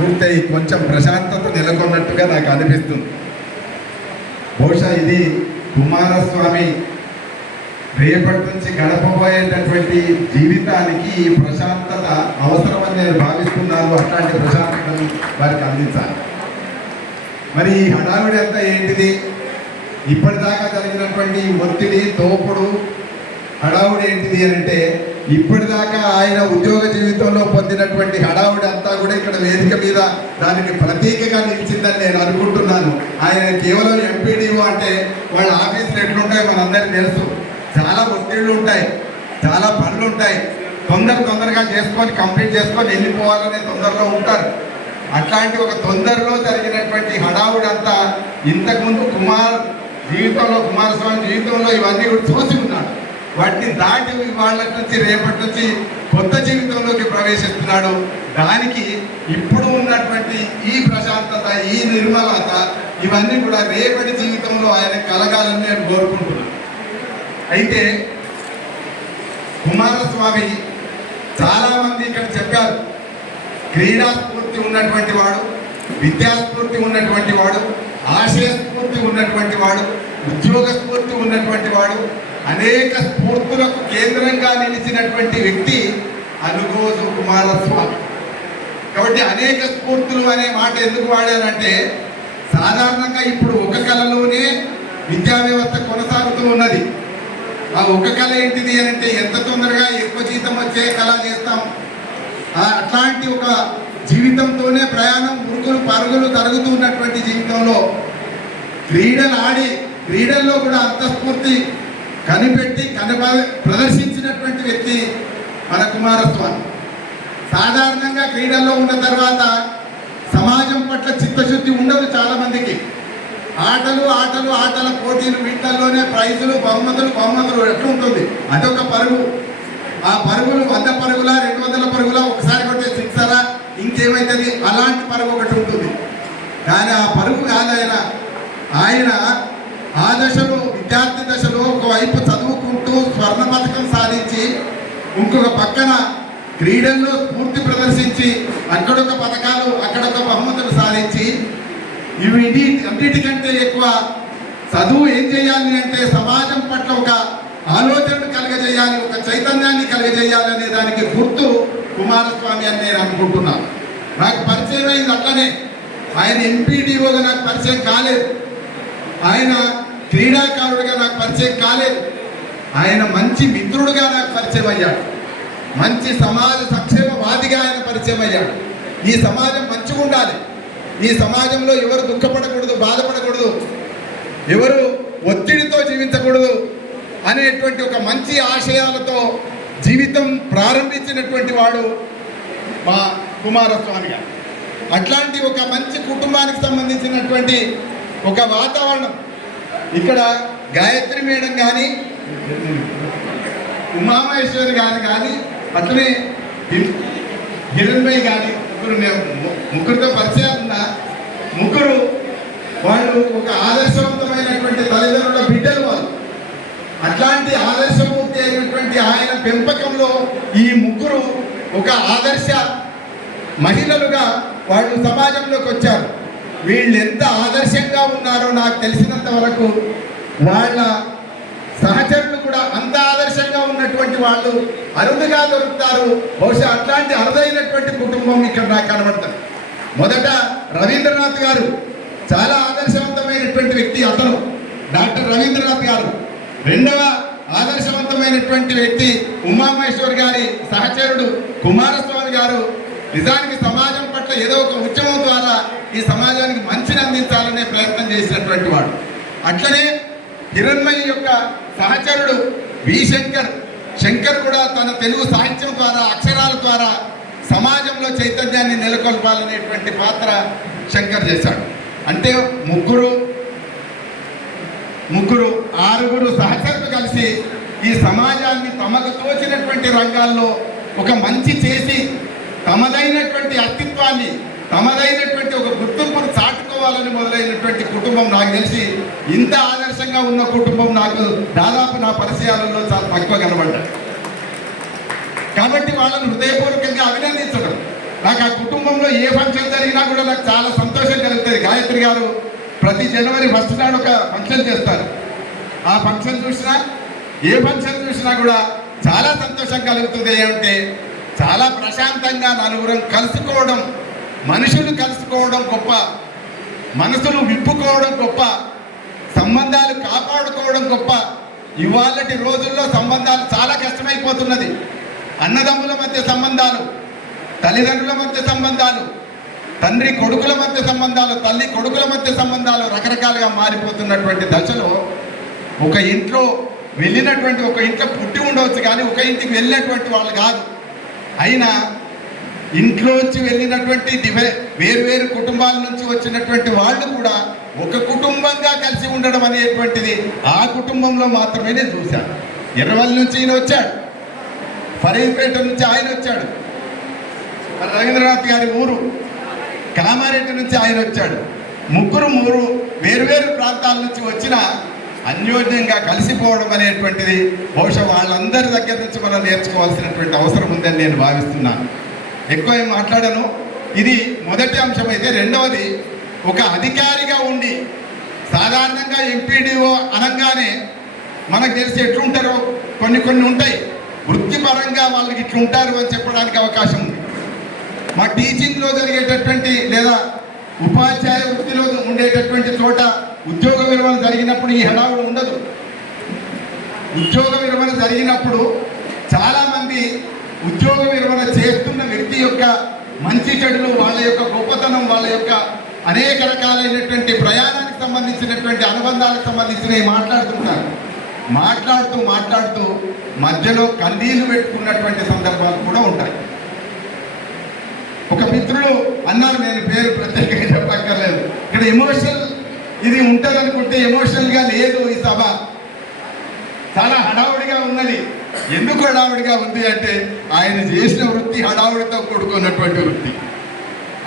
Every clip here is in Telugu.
పూర్తయి కొంచెం ప్రశాంతత నెలకొన్నట్టుగా నాకు అనిపిస్తుంది. బహుశా ఇది కుమారస్వామి రేపటి నుంచి గడపబోయేటటువంటి జీవితానికి ఈ ప్రశాంతత అవసరమని నేను భావిస్తున్నాను అట్లాంటి ప్రశాంతతను వారికి అందించాలి. మరి ఈ హడావిడి అంతా ఏంటిది? ఇప్పటిదాకా జరిగినటువంటి ఒత్తిడి తోపుడు హడావుడి ఏంటిది అని అంటే ఇప్పటిదాకా ఆయన ఉద్యోగ జీవితంలో పొందినటువంటి హడావుడి అంతా కూడా ఇక్కడ వేదిక మీద దానికి ప్రతీకగా నిలిచిందని నేను అనుకుంటున్నాను. ఆయన కేవలం ఎంపీడీఓ అంటే వాళ్ళ ఆఫీసులు ఎట్లుంటాయో మనందరికీ తెలుసు. చాలా ఒత్తిళ్ళు ఉంటాయి చాలా పనులు ఉంటాయి. తొందర తొందరగా చేసుకొని కంప్లీట్ చేసుకొని వెళ్ళిపోవాలనే తొందరలో ఉంటారు. అట్లాంటి ఒక తొందరలో జరిగినటువంటి హడావుడంతా ఇంతకుముందు కుమార్ జీవితంలో కుమారస్వామి జీవితంలో ఇవన్నీ కూడా చూసి ఉన్నాడు. వాటిని దాటి వాళ్ళ నుంచి రేపటి నుంచి కొత్త జీవితంలోకి ప్రవేశిస్తున్నాడు. దానికి ఇప్పుడు ఉన్నటువంటి ఈ ప్రశాంతత ఈ నిర్మలత ఇవన్నీ కూడా రేపటి జీవితంలో ఆయన కలగాలని నేను కోరుకుంటున్నాను. అయితే కుమారస్వామి చాలామంది ఇక్కడ చెప్పారు. క్రీడా స్ఫూర్తి ఉన్నటువంటి వాడు విద్యాస్ఫూర్తి ఉన్నటువంటి వాడు ఆశయ స్ఫూర్తి ఉన్నటువంటి వాడు ఉద్యోగ స్ఫూర్తి ఉన్నటువంటి వాడు అనేక స్ఫూర్తులకు కేంద్రంగా నిలిచినటువంటి వ్యక్తి అనుగోజు కుమారస్వామి. కాబట్టి అనేక స్ఫూర్తులు అనే మాట ఎందుకు వాడారంటే సాధారణంగా ఇప్పుడు ఒక కళలోనే విద్యా వ్యవస్థ కొనసాగుతూ ఉన్నది. ఆ ఒక కళ ఏంటిది అని అంటే ఎంత తొందరగా ఎక్కువ జీతం వచ్చే కళ చేస్తాం? అట్లాంటి ఒక జీవితంతోనే ప్రయాణం ఉరుగులు పరుగులు జరుగుతూ ఉన్నటువంటి జీవితంలో క్రీడలు ఆడి క్రీడల్లో కూడా అంతఃస్ఫూర్తి కనిపెట్టి కనప ప్రదర్శించినటువంటి వ్యక్తి మన కుమారస్వామి. సాధారణంగా క్రీడల్లో ఉన్న తర్వాత సమాజం పట్ల చిత్తశుద్ధి ఉండదు చాలామందికి. ఆటలు ఆటలు ఆటల పోటీలు వీటిల్లోనే ప్రైజులు బహుమతులు బహుమతులు ఎట్లుంటుంది అదొక పరుగు ఆ పరుగులు వంద పరుగుల రెండు వందల పరుగుల ఒకసారి కొట్టే సిక్సరా ఇంకేమైతుంది? అలాంటి పరుగు ఒకటి ఉంటుంది. కానీ ఆ పరుగు కాదు ఆయన ఆయన ఆ దశలో విద్యార్థి దశలో వైపు చదువుకుంటూ స్వర్ణ పథకం సాధించి ఇంకొక పక్కన క్రీడల్లో స్ఫూర్తి ప్రదర్శించి అక్కడొక పథకాలు అక్కడొక బహుమతులు సాధించి ఇవి అన్నిటికంటే ఎక్కువ చదువు ఏం చేయాలి అంటే సమాజం పట్ల ఒక ఆలోచనను కలగజేయాలి ఒక చైతన్యాన్ని కలగజేయాలి అనే దానికి గుర్తు కుమారస్వామి అని నేను అనుకుంటున్నాను. నాకు పరిచయం అయింది అట్లనే. ఆయన ఎంపీడీఓగా నాకు పరిచయం కాలేదు. ఆయన క్రీడాకారుడిగా నాకు పరిచయం కాలేదు. ఆయన మంచి మిత్రుడుగా నాకు పరిచయం అయ్యాడు. మంచి సమాజ సంక్షేమవాదిగా ఆయన పరిచయం అయ్యాడు. ఈ సమాజం మంచిగా ఉండాలి. ఈ సమాజంలో ఎవరు దుఃఖపడకూడదు బాధపడకూడదు ఎవరు ఒత్తిడితో జీవించకూడదు అనేటువంటి ఒక మంచి ఆశయాలతో జీవితం ప్రారంభించినటువంటి వాడు మా కుమారస్వామి గారు. అట్లాంటి ఒక మంచి కుటుంబానికి సంబంధించినటువంటి ఒక వాతావరణం ఇక్కడ గాయత్రి మేడం కానీ ఉమామహేశ్వరి గారు కానీ అట్లనే హిర్- కానీ ముగ్గురు ముగ్గురితో పరిచయం ఉన్న ముగ్గురు వాళ్ళు ఒక ఆదర్శవంతమైనటువంటి తల్లిదండ్రుల బిడ్డలు వాళ్ళు. అట్లాంటి ఆదర్శమూర్తి అయినటువంటి ఆయన పెంపకంలో ఈ ముగ్గురు ఒక ఆదర్శ మహిళలుగా వాళ్ళు సమాజంలోకి వచ్చారు. వీళ్ళు ఎంత ఆదర్శంగా ఉన్నారో నాకు తెలిసినంత వరకు వాళ్ళ సహచరులు కూడా అంత ఆదర్శంగా ఉన్నటువంటి వాళ్ళు అరుదుగా దొరుకుతారు. బహుశా అట్లాంటి అరుదైనటువంటి కుటుంబం ఇక్కడ నాకు కనబడతారు. మొదట రవీంద్రనాథ్ గారు చాలా ఆదర్శవంతమైనటువంటి వ్యక్తి అతను. డాక్టర్ రవీంద్రనాథ్ గారు. రెండవ ఆదర్శవంతమైనటువంటి వ్యక్తి ఉమామహేశ్వర్ గారి సహచరుడు కుమారస్వామి గారు. నిజానికి సమాజం పట్ల ఏదో ఒక ఉద్యమం ద్వారా ఈ సమాజానికి మంచిని అందించాలనే ప్రయత్నం చేసినటువంటి వాడు. అట్లనే హిరణ్మయి యొక్క సహచరుడు వి శంకర్. శంకర్ కూడా తన తెలుగు సాహిత్యం ద్వారా అక్షరాల ద్వారా సమాజంలో చైతన్యాన్ని నెలకొల్పాలనేటువంటి పాత్ర శంకర్ చేశాడు. అంటే ముగ్గురు ముగ్గురు ఆరుగురు సహచరులు కలిసి ఈ సమాజాన్ని తమకు తోచినటువంటి రంగాల్లో ఒక మంచి చేసి తమదైనటువంటి అస్తిత్వాన్ని తమదైనటువంటి ఒక గుర్తింపును చాటుకోవాలని మొదలైనటువంటి కుటుంబం నాకు తెలిసి ఇంత ఆదర్శంగా ఉన్న కుటుంబం నాకు దాదాపు నా పరిచయాలలో చాలా తక్కువ కనబడ్డాయి. కాబట్టి వాళ్ళని హృదయపూర్వకంగా అభినందించడం. నాకు ఆ కుటుంబంలో ఏ ఫంక్షన్ జరిగినా కూడా నాకు చాలా సంతోషం కలుగుతుంది. గాయత్రి గారు ప్రతి జనవరి ఫస్ట్ నాడు ఒక ఫంక్షన్ చేస్తారు. ఆ ఫంక్షన్ చూసినా ఏ ఫంక్షన్ చూసినా కూడా చాలా సంతోషం కలుగుతుంది. ఏమంటే చాలా ప్రశాంతంగా నలుగురం కలుసుకోవడం మనుషులు కలుసుకోవడం గొప్ప మనసులు విప్పుకోవడం గొప్ప సంబంధాలు కాపాడుకోవడం గొప్ప. ఇవాళటి రోజుల్లో సంబంధాలు చాలా కష్టమైపోతున్నది. అన్నదమ్ముల మధ్య సంబంధాలు తల్లిదండ్రుల మధ్య సంబంధాలు తండ్రి కొడుకుల మధ్య సంబంధాలు తల్లి కొడుకుల మధ్య సంబంధాలు రకరకాలుగా మారిపోతున్నటువంటి దశలో ఒక ఇంట్లో వెళ్ళినటువంటి ఒక ఇంట్లో పుట్టి ఉండవచ్చు కానీ ఒక ఇంటికి వెళ్ళినటువంటి వాళ్ళు కాదు. అయినా ఇంట్లోంచి వెళ్ళినటువంటి డివై వేరు వేరు కుటుంబాల నుంచి వచ్చినటువంటి వాళ్ళు కూడా ఒక కుటుంబంగా కలిసి ఉండడం అనేటువంటిది ఆ కుటుంబంలో మాత్రమే నేను చూశాను. ఎర్రవల్లి నుంచి ఈయన వచ్చాడు. ఫరీంపేట నుంచి ఆయన వచ్చాడు. రవీంద్రనాథ్ గారి ఊరు కామారెడ్డి నుంచి ఆయన వచ్చాడు. ముగ్గురు మూరు వేరువేరు ప్రాంతాల నుంచి వచ్చిన అన్యోన్యంగా కలిసిపోవడం అనేటువంటిది బహుశా వాళ్ళందరి దగ్గర నుంచి మనం నేర్చుకోవాల్సినటువంటి అవసరం ఉందని నేను భావిస్తున్నాను. ఎక్కువ ఏం మాట్లాడను. ఇది మొదటి అంశం అయితే రెండవది ఒక అధికారిగా ఉండి సాధారణంగా ఎంపీడీఓ అనగానే మనకు తెలిసి ఎట్లుంటారో కొన్ని కొన్ని ఉంటాయి. వృత్తిపరంగా వాళ్ళకి ఇట్లుంటారు అని చెప్పడానికి అవకాశం ఉంది. మా టీచింగ్లో జరిగేటటువంటి లేదా ఉపాధ్యాయ వృత్తిలో ఉండేటటువంటి చోట విరమణ జరిగినప్పుడు ఈ హడావుడు ఉండదు. ఉద్యోగ విరమణ జరిగినప్పుడు చాలామంది ఉద్యోగ విరమణ చేస్తున్న వ్యక్తి యొక్క మంచి చెడులు వాళ్ళ యొక్క గొప్పతనం వాళ్ళ యొక్క అనేక రకాలైనటువంటి ప్రయాణానికి సంబంధించినటువంటి అనుబంధాలకు సంబంధించినవి మాట్లాడుతుంటారు. మాట్లాడుతూ మాట్లాడుతూ మధ్యలో కన్నీళ్ళు పెట్టుకున్నటువంటి సందర్భాలు కూడా ఉంటాయి. ఒక మిత్రుడు అన్నారు నేను పేరు ప్రత్యేకంగా చెప్పక్కర్లేదు. ఇక్కడ ఎమోషనల్ ఇది ఉంటుందనుకుంటే ఎమోషనల్గా లేదు ఈ సభ. చాలా హడావుడిగా ఉన్నది. ఎందుకు హడావుడిగా ఉంది అంటే ఆయన చేసిన వృత్తి హడావుడితో కూడుకున్నటువంటి వృత్తి.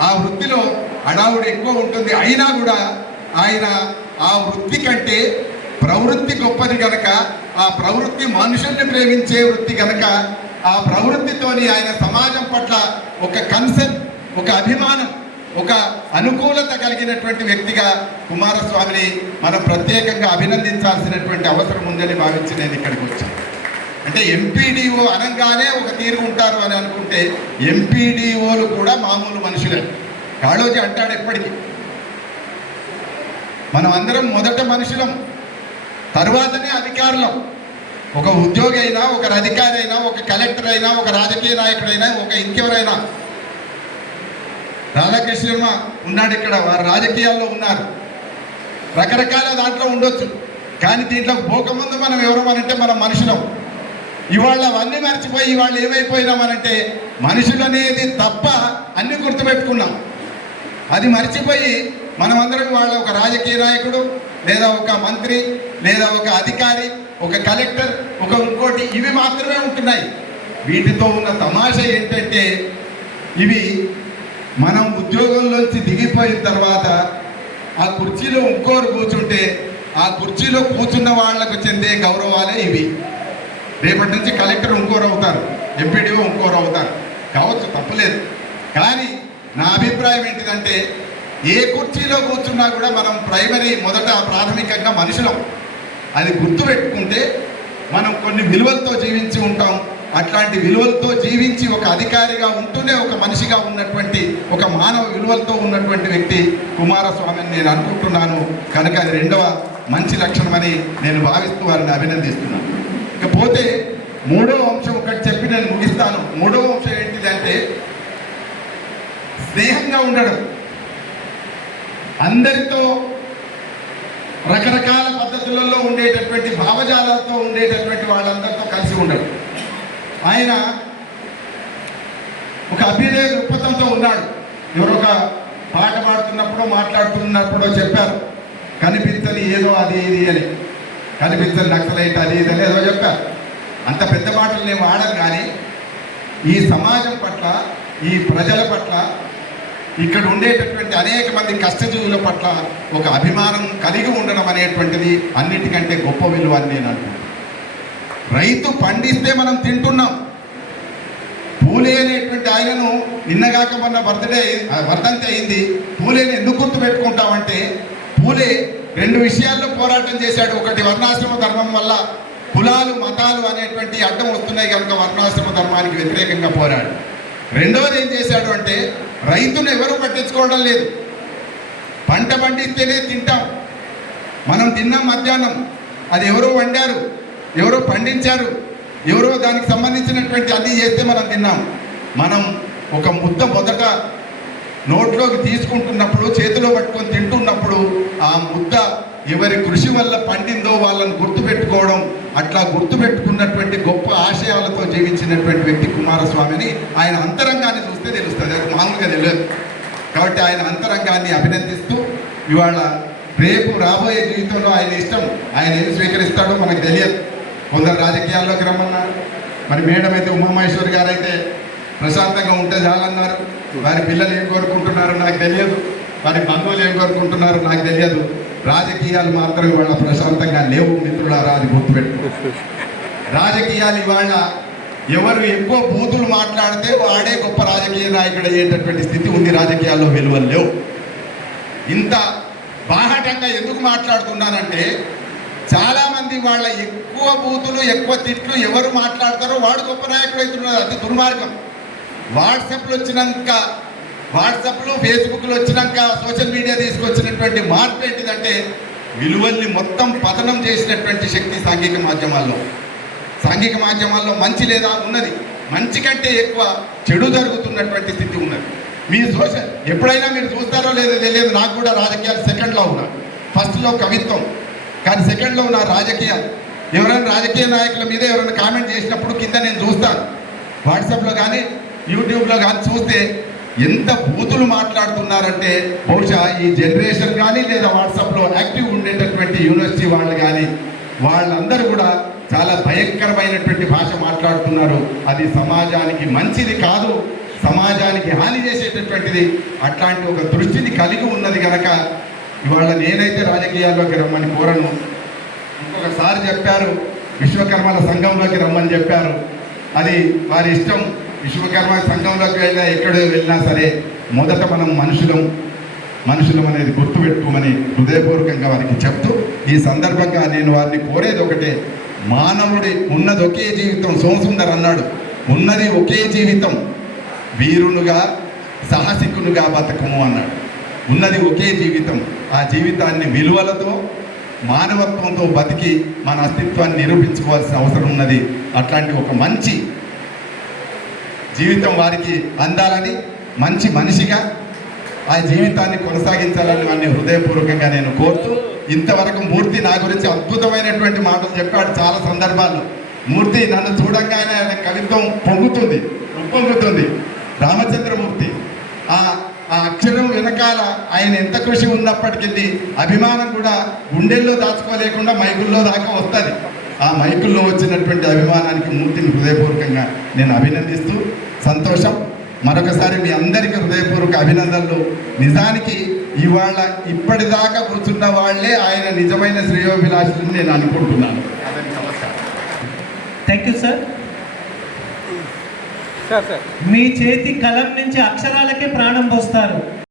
ఆ వృత్తిలో హడావుడి ఎక్కువ ఉంటుంది. అయినా కూడా ఆయన ఆ వృత్తి కంటే ప్రవృత్తి గొప్పది గనక ఆ ప్రవృత్తి మనుషుల్ని ప్రేమించే వృత్తి గనక ఆ ప్రవృత్తితోని ఆయన సమాజం పట్ల ఒక కన్సెప్ట్ ఒక అభిమానం ఒక అనుకూలత కలిగినటువంటి వ్యక్తిగా కుమారస్వామిని మనం ప్రత్యేకంగా అభినందించాల్సినటువంటి అవసరం ఉందని భావించి నేను ఇక్కడికి వచ్చాను. అంటే ఎంపీడీఓ అనగానే ఒక తీరు ఉంటారు అని అనుకుంటే ఎంపీడీఓలు కూడా మామూలు మనుషులే. కాళోజీ అంటాడు ఎప్పటికీ. మనం అందరం మొదట మనుషులం తర్వాతనే అధికారులం. ఒక ఉద్యోగి అయినా ఒక అధికారి అయినా ఒక కలెక్టర్ అయినా ఒక రాజకీయ నాయకుడైనా ఒక ఇంకెవరైనా రాధాకృష్ణమ్మ ఉన్నాడు ఇక్కడ వారు రాజకీయాల్లో ఉన్నారు. రకరకాల దాంట్లో ఉండొచ్చు. కానీ దీంట్లో పోకముందు మనం ఎవరమనంటే అనంటే మనం మనుషులం. ఇవాళ అవన్నీ మర్చిపోయి ఇవాళ ఏమైపోయినామనంటే మనుషులు అనేది తప్ప అన్ని గుర్తుపెట్టుకున్నాం. అది మర్చిపోయి మనమందరం వాళ్ళ ఒక రాజకీయ నాయకుడు లేదా ఒక మంత్రి లేదా ఒక అధికారి ఒక కలెక్టర్ ఒక ఇంకోటి ఇవి మాత్రమే ఉంటున్నాయి. వీటితో ఉన్న తమాష ఏంటంటే ఇవి మనం ఉద్యోగంలోంచి దిగిపోయిన తర్వాత ఆ కుర్చీలో ఇంకోరు కూర్చుంటే ఆ కుర్చీలో కూర్చున్న వాళ్ళకు చెందే గౌరవాలే ఇవి. రేపటి నుంచి కలెక్టర్ ఇంకోరు అవుతారు ఎంపీడీఓ ఇంకోరు అవుతారు. కావచ్చు తప్పలేదు. కానీ నా అభిప్రాయం ఏంటిదంటే ఏ కుర్చీలో కూర్చున్నా కూడా మనం ప్రైమరీ మొదట ప్రాథమికంగా మనుషులం. అది గుర్తుపెట్టుకుంటే మనం కొన్ని విలువలతో జీవించి ఉంటాం. అట్లాంటి విలువలతో జీవించి ఒక అధికారిగా ఉంటూనే ఒక మనిషిగా ఉన్నటువంటి ఒక మానవ విలువలతో ఉన్నటువంటి వ్యక్తి కుమారస్వామి అని నేను అనుకుంటున్నాను. కనుక అది రెండవ మంచి లక్షణమని నేను భావిస్తూ వారిని అభినందిస్తున్నాను. ఇకపోతే మూడవ అంశం ఒకటి చెప్పి నేను ముగిస్తాను. మూడవ అంశం ఏంటిది అంటే స్నేహంగా ఉండడం. అందరితో రకరకాల పద్ధతులలో ఉండేటటువంటి భావజాలాలతో ఉండేటటువంటి వాళ్ళందరితో కలిసి ఉండడు. ఆయన ఒక అభ్యుదయ దృక్పథంతో ఉన్నాడు. ఎవరొక పాట పాడుతున్నప్పుడో మాట్లాడుతున్నప్పుడో చెప్పారు. కనిపించని ఏదో అది ఇది అని. కనిపించని నక్సలైట్ అది ఇది అని ఏదో చెప్పారు. అంత పెద్ద మాటలు నేను ఆడను కానీ ఈ సమాజం పట్ల ఈ ప్రజల పట్ల ఇక్కడ ఉండేటటువంటి అనేక మంది కష్టజీవుల పట్ల ఒక అభిమానం కలిగి ఉండడం అనేటువంటిది అన్నిటికంటే గొప్ప విలువ అని నేను అనుకుంటున్నాను. రైతు పండిస్తే మనం తింటున్నాం. పూలే అనేటువంటి ఆయనను నిన్నగాక మొన్న బర్త్డే వర్ధంతి అయింది. పూలేని ఎందుకు గుర్తు పెట్టుకుంటామంటే పూలే రెండు విషయాల్లో పోరాటం చేశాడు. ఒకటి వర్ణాశ్రమ ధర్మం వల్ల కులాలు మతాలు అనేటువంటి అడ్డం వస్తున్నాయి కనుక వర్ణాశ్రమ ధర్మానికి వ్యతిరేకంగా పోరాడు. రెండవది ఏం చేశాడు అంటే రైతును ఎవరు పట్టించుకోవడం లేదు. పంట పండిస్తేనే తింటాం. మనం తిన్నాం మధ్యాహ్నం. అది ఎవరో వండారు. ఎవరో పండించారు ఎవరో దానికి సంబంధించినటువంటి అన్ని చేస్తే మనం తిన్నాం. మనం ఒక ముద్ద మొదట నోట్లోకి తీసుకుంటున్నప్పుడు చేతిలో పట్టుకొని తింటున్నప్పుడు ఆ ముద్ద ఎవరి కృషి వల్ల పండిందో వాళ్ళని గుర్తుపెట్టుకోవడం అట్లా గుర్తుపెట్టుకున్నటువంటి గొప్ప ఆశయాలతో జీవించినటువంటి వ్యక్తి కుమారస్వామిని ఆయన అంతరంగాన్ని చూస్తే తెలుస్తుంది. అది మామూలుగా తెలియదు. కాబట్టి ఆయన అంతరంగాన్ని అభినందిస్తూ ఇవాళ రేపు రాబోయే జీవితంలో ఆయన ఇష్టం. ఆయన ఏం స్వీకరిస్తాడో మనకు తెలియదు. కొందరు రాజకీయాల్లోకి రమ్మన్నారు. మరి మేడం అయితే ఉమామహేశ్వరి గారు అయితే ప్రశాంతంగా ఉంటే చాలన్నారు. వారి పిల్లలు ఏం కోరుకుంటున్నారో నాకు తెలియదు. వారి బంధువులు ఏం కోరుకుంటున్నారో నాకు తెలియదు. రాజకీయాలు మాత్రం ఇవాళ ప్రశాంతంగా లేవు మిత్రులారా అది గుర్తుపెట్టు రాజకీయాలు ఇవాళ ఎవరు ఎక్కువ బూతులు మాట్లాడితే వాడే గొప్ప రాజకీయ నాయకుడు అయ్యేటటువంటి స్థితి ఉంది. రాజకీయాల్లో విలువలు లేవు. ఇంత బాహటంగా ఎందుకు మాట్లాడుతున్నానంటే చాలా మంది వాళ్ళ ఎక్కువ బూతులు ఎక్కువ తిట్లు ఎవరు మాట్లాడతారో వాడు గొప్ప నాయకుడు అవుతున్నారు అది దుర్మార్గం. వాట్సాప్లు వచ్చినాక వాట్సాప్లు ఫేస్బుక్లు వచ్చినాక సోషల్ మీడియా తీసుకొచ్చినటువంటి మార్పు ఏంటిదంటే విలువల్ని మొత్తం పతనం చేసినటువంటి శక్తి సాంఘిక మాధ్యమాల్లో. సాంఘిక మాధ్యమాల్లో మంచి లేదా ఉన్నది. మంచి కంటే ఎక్కువ చెడు జరుగుతున్నటువంటి స్థితి ఉన్నది. మీ సోషల్ ఎప్పుడైనా మీరు చూస్తారో లేదో తెలియదు. నాకు కూడా రాజకీయాలు సెకండ్లో ఉన్నా ఫస్ట్లో కవిత్వం. కానీ సెకండ్లో ఉన్న రాజకీయాలు ఎవరైనా రాజకీయ నాయకుల మీద ఎవరైనా కామెంట్ చేసినప్పుడు కింద నేను చూస్తాను వాట్సాప్లో కానీ యూట్యూబ్లో కానీ చూస్తే ఎంత బూతులు మాట్లాడుతున్నారంటే బహుశా ఈ జనరేషన్ కానీ లేదా వాట్సాప్లో యాక్టివ్ ఉండేటటువంటి యూనివర్సిటీ వాళ్ళు కానీ వాళ్ళందరూ కూడా చాలా భయంకరమైనటువంటి భాష మాట్లాడుతున్నారు. అది సమాజానికి మంచిది కాదు సమాజానికి హాని చేసేటటువంటిది అట్లాంటి ఒక దృష్టిని కలిగి ఉన్నది కనుక ఇవాళ నేనైతే రాజకీయాల్లోకి రమ్మని కోరను. ఇంకొకసారి చెప్పారు విశ్వకర్మల సంఘంలోకి రమ్మని చెప్పారు. అది వారి ఇష్టం. విశ్వకర్మ సంఘంలోకి వెళ్ళినా ఎక్కడ వెళ్ళినా సరే మొదట మనం మనుషులం. మనుషులం అనేది గుర్తుపెట్టుకోమని హృదయపూర్వకంగా వారికి చెప్తూ ఈ సందర్భంగా నేను వారిని కోరేది ఒకటే. మానవుడి ఉన్నది ఒకే జీవితం సోమసుందర్ అన్నాడు. ఉన్నది ఒకే జీవితం. వీరునుగా సాహసికునుగా బతకము అన్నాడు. ఉన్నది ఒకే జీవితం. ఆ జీవితాన్ని విలువలతో మానవత్వంతో బతికి మన అస్తిత్వాన్ని నిరూపించుకోవాల్సిన అవసరం ఉన్నది. అట్లాంటి ఒక మంచి జీవితం వారికి అందాలని మంచి మనిషిగా ఆ జీవితాన్ని కొనసాగించాలని వారిని హృదయపూర్వకంగా నేను కోరుతూ ఇంతవరకు మూర్తి నా గురించి అద్భుతమైనటువంటి మాటలు చెప్పాడు చాలా సందర్భాల్లో. మూర్తి నన్ను చూడంగానే ఆయన కవిత్వం పొంగుతుంది ఉప్పొంగుతుంది రామచంద్రమూర్తి ఆ ఆ అక్షరం వెనకాల ఆయన ఎంత కృషి ఉన్నప్పటికీ అభిమానం కూడా గుండెల్లో దాచుకోలేకుండా మైకుల్లో దాకా వస్తుంది. ఆ మైకుల్లో వచ్చినటువంటి అభిమానానికి మూర్తిని హృదయపూర్వకంగా నేను అభినందిస్తూ సంతోషం. మరొకసారి మీ అందరికీ హృదయపూర్వక అభినందనలు. నిజానికి ఇవాళ ఇప్పటిదాకా కూర్చున్న వాళ్ళే ఆయన నిజమైన శ్రేయోభిలాషులని నేను అనుకుంటున్నాను. నమస్కారం. థ్యాంక్ యూ సార్ మీ చేతి కలం నుంచి అక్షరాలకే ప్రాణం పోస్తారు.